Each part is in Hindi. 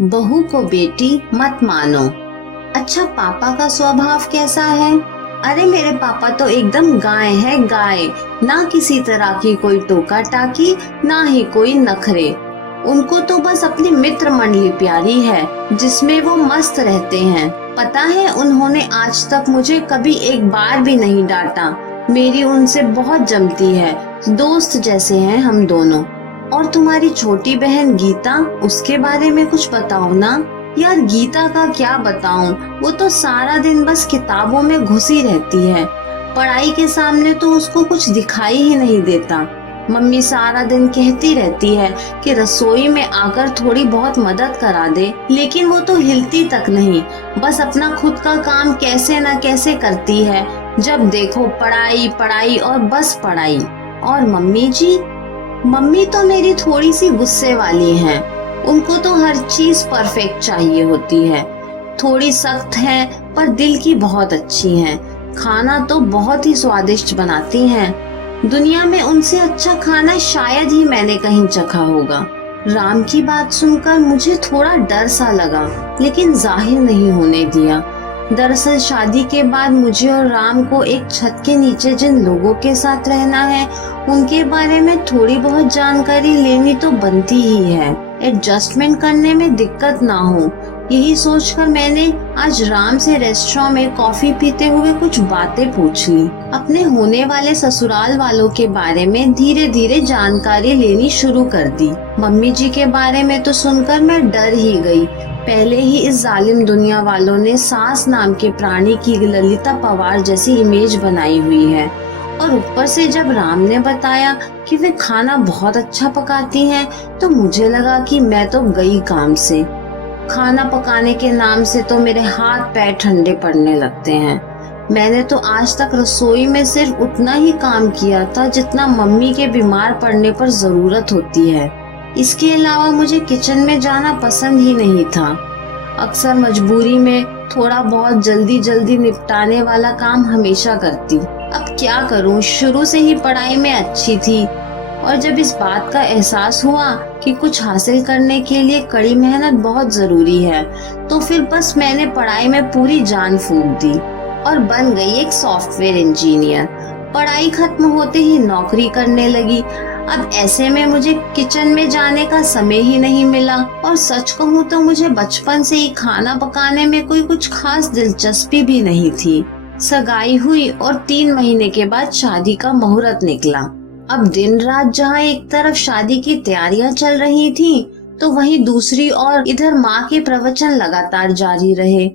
बहू को बेटी मत मानो। अच्छा, पापा का स्वभाव कैसा है? अरे मेरे पापा तो एकदम गाय है, गाय। ना किसी तरह की कोई टोका टाकी, ना ही कोई नखरे। उनको तो बस अपनी मित्र मंडली प्यारी है, जिसमें वो मस्त रहते हैं। पता है, उन्होंने आज तक मुझे कभी एक बार भी नहीं डांटा। मेरी उनसे बहुत जमती है, दोस्त जैसे हैं हम दोनों। और तुम्हारी छोटी बहन गीता, उसके बारे में कुछ बताओ ना। यार, गीता का क्या बताऊं, वो तो सारा दिन बस किताबों में घुसी रहती है। पढ़ाई के सामने तो उसको कुछ दिखाई ही नहीं देता। मम्मी सारा दिन कहती रहती है कि रसोई में आकर थोड़ी बहुत मदद करा दे, लेकिन वो तो हिलती तक नहीं। बस अपना खुद का काम कैसे न कैसे करती है। जब देखो पढ़ाई पढ़ाई और बस पढ़ाई। और मम्मी जी, मम्मी तो मेरी थोड़ी सी गुस्से वाली हैं। उनको तो हर चीज परफेक्ट चाहिए होती है। थोड़ी सख्त हैं, पर दिल की बहुत अच्छी हैं। खाना तो बहुत ही स्वादिष्ट बनाती हैं। दुनिया में उनसे अच्छा खाना शायद ही मैंने कहीं चखा होगा। राम की बात सुनकर मुझे थोड़ा डर सा लगा, लेकिन जाहिर नहीं होने दिया। दरअसल शादी के बाद मुझे और राम को एक छत के नीचे जिन लोगों के साथ रहना है, उनके बारे में थोड़ी बहुत जानकारी लेनी तो बनती ही है। एडजस्टमेंट करने में दिक्कत ना हो, यही सोचकर मैंने आज राम से रेस्टोरेंट में कॉफी पीते हुए कुछ बातें पूछ ली। अपने होने वाले ससुराल वालों के बारे में धीरे धीरे जानकारी लेनी शुरू कर दी। मम्मी जी के बारे में तो सुनकर मैं डर ही गई। पहले ही इस जालिम दुनिया वालों ने सास नाम के प्राणी की ललिता पवार जैसी इमेज बनाई हुई है, और ऊपर से जब राम ने बताया कि वे खाना बहुत अच्छा पकाती हैं, तो मुझे लगा कि मैं तो गई काम से। खाना पकाने के नाम से तो मेरे हाथ पैर ठंडे पड़ने लगते हैं। मैंने तो आज तक रसोई में सिर्फ उतना ही काम किया था जितना मम्मी के बीमार पड़ने पर जरूरत होती है। इसके अलावा मुझे किचन में जाना पसंद ही नहीं था। अक्सर मजबूरी में थोड़ा बहुत जल्दी जल्दी निपटाने वाला काम हमेशा करती। अब क्या करूं, शुरू से ही पढ़ाई में अच्छी थी, और जब इस बात का एहसास हुआ कि कुछ हासिल करने के लिए कड़ी मेहनत बहुत जरूरी है, तो फिर बस मैंने पढ़ाई में पूरी जान फूंक दी और बन गई एक सॉफ्टवेयर इंजीनियर। पढ़ाई खत्म होते ही नौकरी करने लगी। अब ऐसे में मुझे किचन में जाने का समय ही नहीं मिला, और सच कहूँ तो मुझे बचपन से ही खाना पकाने में कोई कुछ खास दिलचस्पी भी नहीं थी। सगाई हुई और 3 महीने के बाद शादी का मुहूर्त निकला। अब दिन रात जहाँ एक तरफ शादी की तैयारियां चल रही थी, तो वहीं दूसरी ओर इधर माँ के प्रवचन लगातार जारी रहे।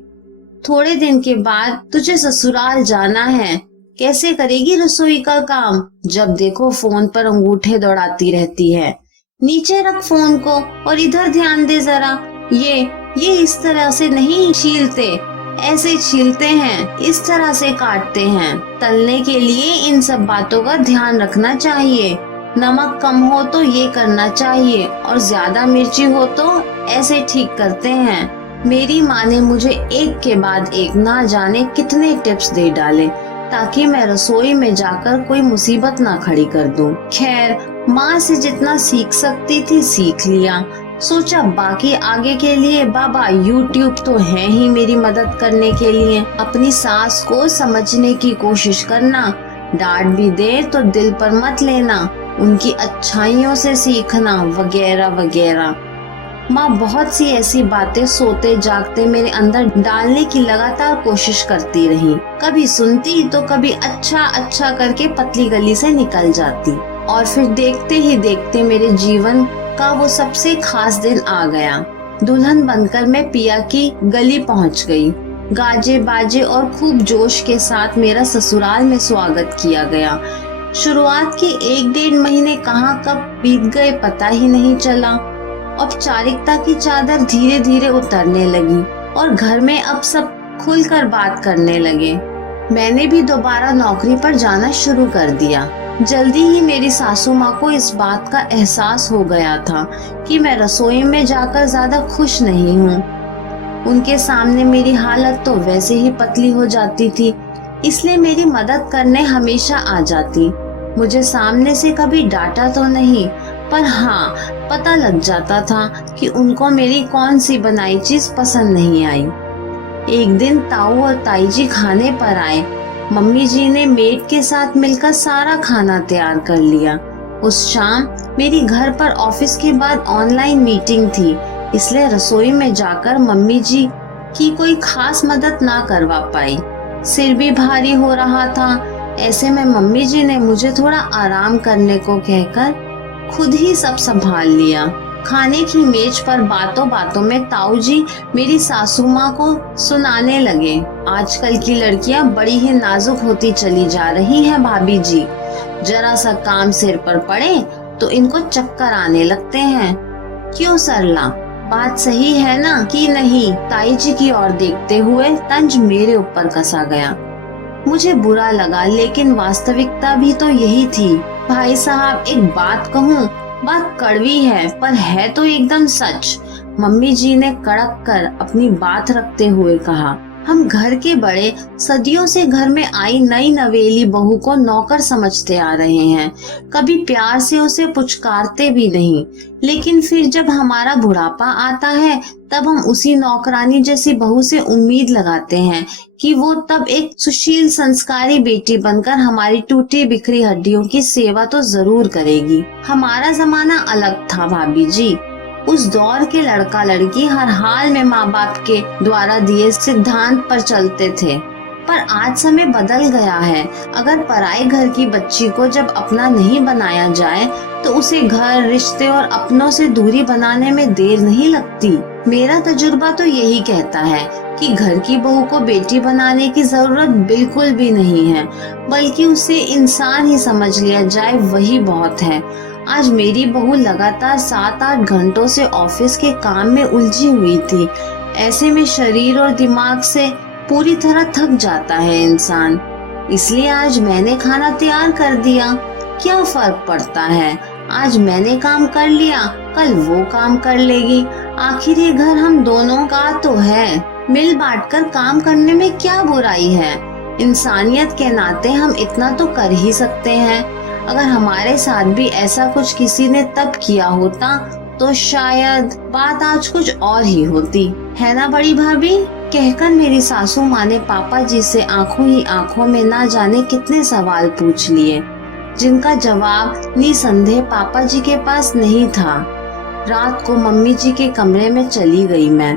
थोड़े दिन के बाद तुझे ससुराल जाना है, कैसे करेगी रसोई का काम? जब देखो फोन पर अंगूठे दौड़ाती रहती है। नीचे रख फोन को और इधर ध्यान दे जरा। ये इस तरह से नहीं छीलते, ऐसे छीलते हैं, इस तरह से काटते हैं। तलने के लिए इन सब बातों का ध्यान रखना चाहिए। नमक कम हो तो ये करना चाहिए, और ज्यादा मिर्ची हो तो ऐसे ठीक करते हैं। मेरी माँ ने मुझे एक के बाद एक ना जाने कितने टिप्स दे डाले, ताकि मैं रसोई में जाकर कोई मुसीबत ना खड़ी कर दूं। खैर, माँ से जितना सीख सकती थी सीख लिया। सोचा बाकी आगे के लिए बाबा यूट्यूब तो है ही मेरी मदद करने के लिए। अपनी सास को समझने की कोशिश करना, डांट भी दे तो दिल पर मत लेना, उनकी अच्छाइयों से सीखना, वगैरह वगैरह। माँ बहुत सी ऐसी बातें सोते जागते मेरे अंदर डालने की लगातार कोशिश करती रही। कभी सुनती तो कभी अच्छा अच्छा करके पतली गली से निकल जाती, और फिर देखते ही देखते मेरे जीवन का वो सबसे खास दिन आ गया। दुल्हन बनकर मैं पिया की गली पहुंच गई। गाजे बाजे और खूब जोश के साथ मेरा ससुराल में स्वागत किया गया। शुरुआत के 1-1.5 महीने कहाँ कब बीत गए पता ही नहीं चला। औपचारिकता की चादर धीरे धीरे उतरने लगी, और घर में अब सब खुलकर बात करने लगे। मैंने भी दोबारा नौकरी पर जाना शुरू कर दिया। जल्दी ही मेरी सासू माँ को इस बात का एहसास हो गया था कि मैं रसोई में जाकर ज्यादा खुश नहीं हूँ। उनके सामने मेरी हालत तो वैसे ही पतली हो जाती थी, इसलिए मेरी मदद करने हमेशा आ जाती। मुझे सामने से कभी डांटा तो नहीं, पर हाँ, पता लग जाता था कि उनको मेरी कौन सी बनाई चीज पसंद नहीं आई। एक दिन ताऊ और ताई जी खाने पर आए। मम्मी जी ने मेड के साथ मिलकर सारा खाना तैयार कर लिया। उस शाम मेरी घर पर ऑफिस के बाद ऑनलाइन मीटिंग थी, इसलिए रसोई में जाकर मम्मी जी की कोई खास मदद ना करवा पाई। सिर भी भारी हो रहा था। ऐसे में मम्मी जी ने मुझे थोड़ा आराम करने को कहकर खुद ही सब संभाल लिया। खाने की मेज पर बातों बातों में ताऊ जी मेरी सासू माँ को सुनाने लगे, आजकल की लड़कियां बड़ी ही नाजुक होती चली जा रही हैं भाभी जी। जरा सा काम सिर पर पड़े तो इनको चक्कर आने लगते हैं। क्यों सरला, बात सही है ना कि नहीं? ताई जी की ओर देखते हुए तंज मेरे ऊपर कसा गया। मुझे बुरा लगा, लेकिन वास्तविकता भी तो यही थी। भाई साहब, एक बात कहूँ, बात कड़वी है पर है तो एकदम सच। मम्मी जी ने कड़क कर अपनी बात रखते हुए कहा। हम घर के बड़े सदियों से घर में आई नई नवेली बहू को नौकर समझते आ रहे हैं, कभी प्यार से उसे पुचकारते भी नहीं। लेकिन फिर जब हमारा बुढ़ापा आता है तब हम उसी नौकरानी जैसी बहू से उम्मीद लगाते हैं कि वो तब एक सुशील संस्कारी बेटी बनकर हमारी टूटी बिखरी हड्डियों की सेवा तो जरूर करेगी। हमारा जमाना अलग था भाभी जी। उस दौर के लड़का लड़की हर हाल में माँ बाप के द्वारा दिए सिद्धांत पर चलते थे। पर आज समय बदल गया है। अगर पराए घर की बच्ची को जब अपना नहीं बनाया जाए तो उसे घर, रिश्ते और अपनों से दूरी बनाने में देर नहीं लगती। मेरा तजुर्बा तो यही कहता है कि घर की बहू को बेटी बनाने की जरूरत बिल्कुल भी नहीं है, बल्कि उसे इंसान ही समझ लिया जाए वही बहुत है। आज मेरी बहू लगातार 7-8 घंटों से ऑफिस के काम में उलझी हुई थी। ऐसे में शरीर और दिमाग से पूरी तरह थक जाता है इंसान। इसलिए आज मैंने खाना तैयार कर दिया। क्या फर्क पड़ता है, आज मैंने काम कर लिया, कल वो काम कर लेगी। आखिर ये घर हम दोनों का तो है। मिल बांटकर काम करने में क्या बुराई है? इंसानियत के नाते हम इतना तो कर ही सकते हैं। अगर हमारे साथ भी ऐसा कुछ किसी ने तब किया होता तो शायद बात आज कुछ और ही होती, है ना बड़ी भाभी? कहकर मेरी सासू माँ ने पापा जी से आंखों ही आंखों में ना जाने कितने सवाल पूछ लिए, जिनका जवाब निसंदेह पापा जी के पास नहीं था। रात को मम्मी जी के कमरे में चली गई मैं।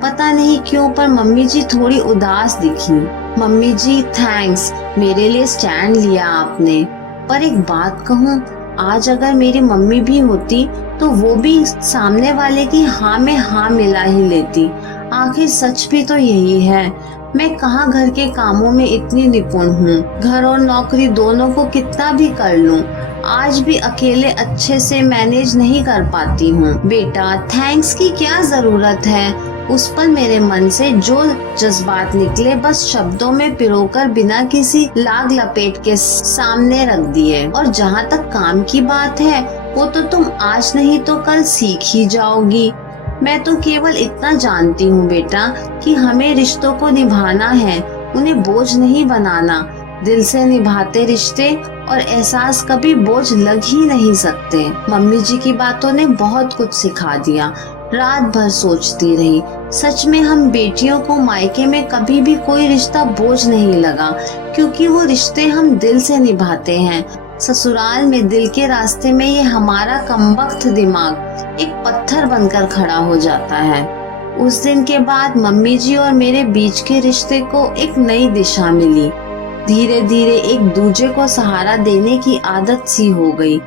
पता नहीं क्यों पर मम्मी जी थोड़ी उदास दिखी। मम्मी जी, थैंक्स, मेरे लिए स्टैंड लिया आपने। पर एक बात कहूँ, आज अगर मेरी मम्मी भी होती तो वो भी सामने वाले की हाँ में हाँ मिला ही लेती। आखिर सच भी तो यही है। मैं कहाँ घर के कामों में इतनी निपुण हूँ। घर और नौकरी दोनों को कितना भी कर लूँ, आज भी अकेले अच्छे से मैनेज नहीं कर पाती हूँ। बेटा, थैंक्स की क्या जरूरत है? उस पर मेरे मन से जो जज्बात निकले बस शब्दों में पिरोकर बिना किसी लाग लपेट के सामने रख दिए। और जहाँ तक काम की बात है, वो तो तुम आज नहीं तो कल सीख ही जाओगी। मैं तो केवल इतना जानती हूँ बेटा कि हमें रिश्तों को निभाना है, उन्हें बोझ नहीं बनाना। दिल से निभाते रिश्ते और एहसास कभी बोझ लग ही नहीं सकते। मम्मी जी की बातों ने बहुत कुछ सिखा दिया। रात भर सोचती रही। सच में हम बेटियों को मायके में कभी भी कोई रिश्ता बोझ नहीं लगा, क्योंकि वो रिश्ते हम दिल से निभाते हैं। ससुराल में दिल के रास्ते में ये हमारा कमबख्त दिमाग एक पत्थर बनकर खड़ा हो जाता है। उस दिन के बाद मम्मी जी और मेरे बीच के रिश्ते को एक नई दिशा मिली। धीरे धीरे एक दूजे को सहारा देने की आदत सी हो गई।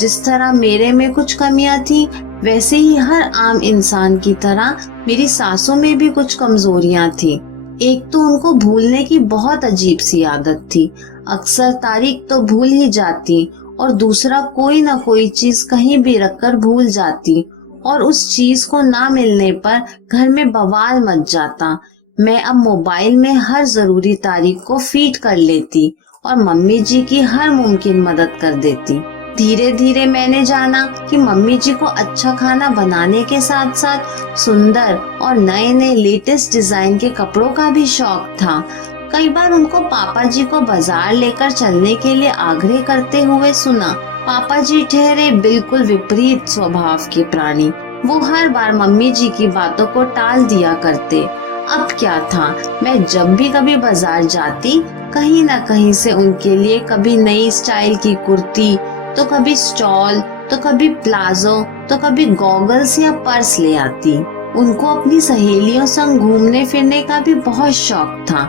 जिस तरह मेरे में कुछ कमियां थी, वैसे ही हर आम इंसान की तरह मेरी सासों में भी कुछ कमजोरियां थी। एक तो उनको भूलने की बहुत अजीब सी आदत थी। अक्सर तारीख तो भूल ही जाती, और दूसरा कोई ना कोई चीज कहीं भी रखकर भूल जाती, और उस चीज को ना मिलने पर घर में बवाल मच जाता। मैं अब मोबाइल में हर जरूरी तारीख को फीड कर लेती और मम्मी जी की हर मुमकिन मदद कर देती। धीरे धीरे मैंने जाना कि मम्मी जी को अच्छा खाना बनाने के साथ साथ सुंदर और नए नए लेटेस्ट डिजाइन के कपड़ों का भी शौक था। कई बार उनको पापा जी को बाजार लेकर चलने के लिए आग्रह करते हुए सुना। पापा जी ठहरे बिल्कुल विपरीत स्वभाव के प्राणी। वो हर बार मम्मी जी की बातों को टाल दिया करते। अब क्या था, मैं जब भी कभी बाजार जाती, कहीं ना कहीं से उनके लिए कभी नई स्टाइल की कुर्ती, तो कभी स्टॉल, तो कभी प्लाजो, तो कभी गॉगल्स या पर्स ले आती। उनको अपनी सहेलियों संग घूमने फिरने का भी बहुत शौक था।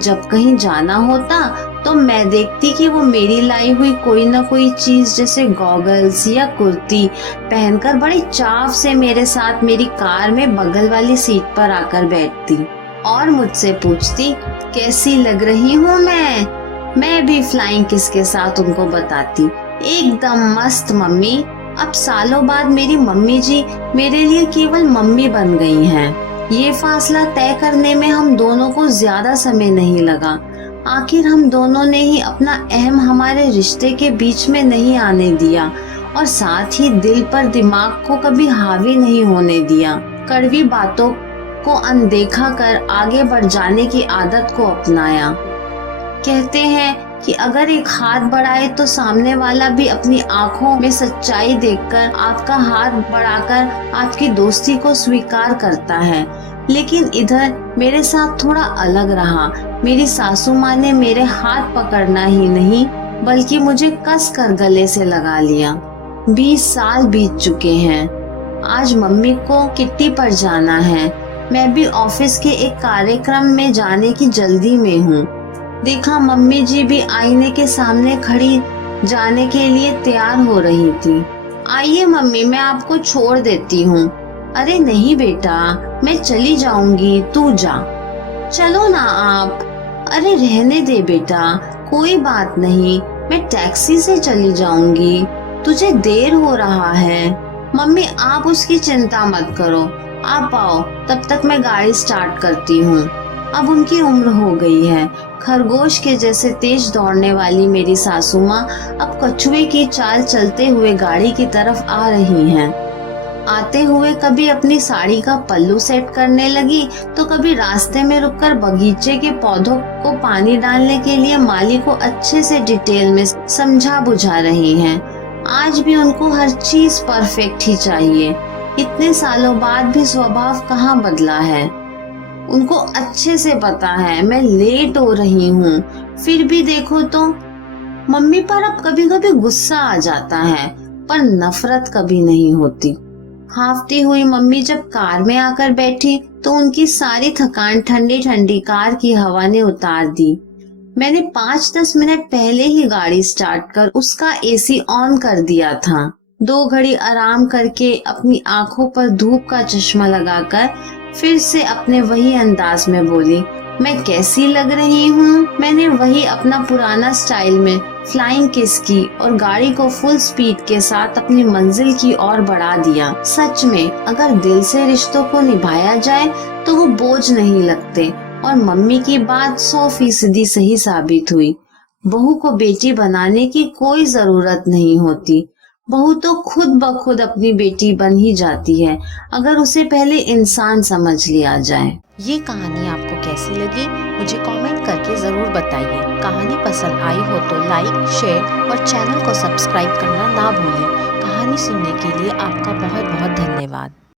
जब कहीं जाना होता तो मैं देखती कि वो मेरी लाई हुई कोई ना कोई चीज जैसे गॉगल्स या कुर्ती पहनकर बड़े चाव से मेरे साथ मेरी कार में बगल वाली सीट पर आकर बैठती और मुझसे पूछती कैसी लग रही हूँ मैं भी फ्लाइंग किस के साथ उनको बताती, एकदम मस्त मम्मी। अब सालों बाद मेरी मम्मी जी मेरे लिए केवल मम्मी बन गई हैं। ये फासला तय करने में हम दोनों को ज्यादा समय नहीं लगा। आखिर हम दोनों ने ही अपना अहम हमारे रिश्ते के बीच में नहीं आने दिया और साथ ही दिल पर दिमाग को कभी हावी नहीं होने दिया। कड़वी बातों को अनदेखा कर आगे बढ़ जाने की आदत को अपनाया। कहते हैं कि अगर एक हाथ बढ़ाए तो सामने वाला भी अपनी आंखों में सच्चाई देखकर आपका हाथ बढ़ाकर आपकी दोस्ती को स्वीकार करता है। लेकिन इधर मेरे साथ थोड़ा अलग रहा। मेरी सासू माँ ने मेरे हाथ पकड़ना ही नहीं बल्कि मुझे कस कर गले से लगा लिया। 20 साल बीत चुके हैं। आज मम्मी को किट्टी पर जाना है। मैं भी ऑफिस के एक कार्यक्रम में जाने की जल्दी में हूँ। देखा मम्मी जी भी आईने के सामने खड़ी जाने के लिए तैयार हो रही थी। आइए मम्मी, मैं आपको छोड़ देती हूँ। अरे नहीं बेटा, मैं चली जाऊंगी, तू जा। चलो ना आप। अरे रहने दे बेटा, कोई बात नहीं, मैं टैक्सी से चली जाऊंगी, तुझे देर हो रहा है। मम्मी आप उसकी चिंता मत करो, आप आओ, तब तक मैं गाड़ी स्टार्ट करती हूँ। अब उनकी उम्र हो गई है। खरगोश के जैसे तेज दौड़ने वाली मेरी सासू माँ अब कछुए की चाल चलते हुए गाड़ी की तरफ आ रही हैं। आते हुए कभी अपनी साड़ी का पल्लू सेट करने लगी तो कभी रास्ते में रुककर बगीचे के पौधों को पानी डालने के लिए माली को अच्छे से डिटेल में समझा बुझा रही हैं। आज भी उनको हर चीज परफेक्ट ही चाहिए। इतने सालों बाद भी स्वभाव कहाँ बदला है। उनको अच्छे से पता है मैं लेट हो रही हूँ, फिर भी देखो तो मम्मी पर अब कभी कभी गुस्सा आ जाता है पर नफरत कभी नहीं होती। हाफती हुई मम्मी जब कार में आकर बैठी तो उनकी सारी थकान ठंडी ठंडी कार की हवा ने उतार दी। मैंने 5-10 मिनट पहले ही गाड़ी स्टार्ट कर उसका एसी ऑन कर दिया था। 2 घड़ी आराम करके अपनी आंखों पर धूप का चश्मा लगाकर फिर से अपने वही अंदाज में बोली, मैं कैसी लग रही हूँ। मैंने वही अपना पुराना स्टाइल में फ्लाइंग किस की और गाड़ी को फुल स्पीड के साथ अपनी मंजिल की ओर बढ़ा दिया। सच में अगर दिल से रिश्तों को निभाया जाए तो वो बोझ नहीं लगते और मम्मी की बात 100% सही साबित हुई। बहू को बेटी बनाने की कोई जरूरत नहीं होती। बहू तो खुद ब खुद अपनी बेटी बन ही जाती है अगर उसे पहले इंसान समझ लिया जाए। ये कहानी आपको कैसी लगी मुझे कमेंट करके ज़रूर बताइए। कहानी पसंद आई हो तो लाइक, शेयर और चैनल को सब्सक्राइब करना ना भूलें। कहानी सुनने के लिए आपका बहुत बहुत धन्यवाद।